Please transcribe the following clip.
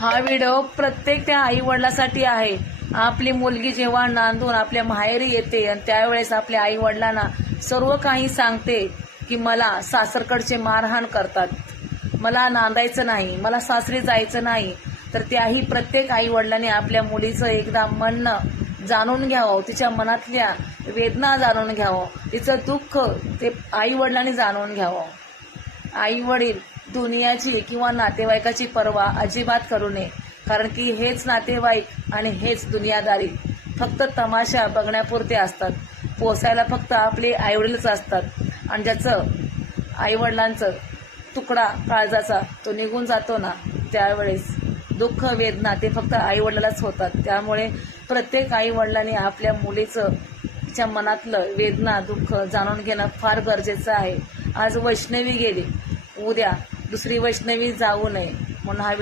हा व्हिडिओ प्रत्येक त्या आई वडिलासाठी आहे. आपली मुलगी जेव्हा नांदून आपल्या माहेरी येते आणि त्यावेळेस आपल्या आई वडिलांना सर्व काही सांगते की मला सासरकडचे मारहाण करतात, मला नांदायचं नाही, मला सासरी जायचं नाही, तर त्याही प्रत्येक आई वडिलांनी आपल्या मुलीचं एकदा म्हणणं जाणून घ्यावं, तिच्या मनातल्या वेदना जाणून घ्यावं, तिचं दुःख ते आई वडिलांनी जाणून घ्यावं. आई वडील दुनियाची किंवा नातेवाईकाची पर्वा अजिबात करू नये, कारण की हेच नातेवाईक आणि हेच दुनियादारी फक्त तमाशा बघण्यापुरते असतात. पोसायला फक्त आपले आईवडीलच असतात आणि ज्याचं आईवडिलांचं तुकडा काळजाचा तो निघून जातो ना, त्यावेळेस दुःख वेदना ते फक्त आईवडिलालाच होतात. त्यामुळे प्रत्येक आईवडिलांनी आपल्या मुलीचं तिच्या मनातलं वेदना दुःख जाणून घेणं फार गरजेचं आहे. आज वैष्णवी गेली, उद्या दुसरी वैष्णवी जाऊ नये म्हणून हा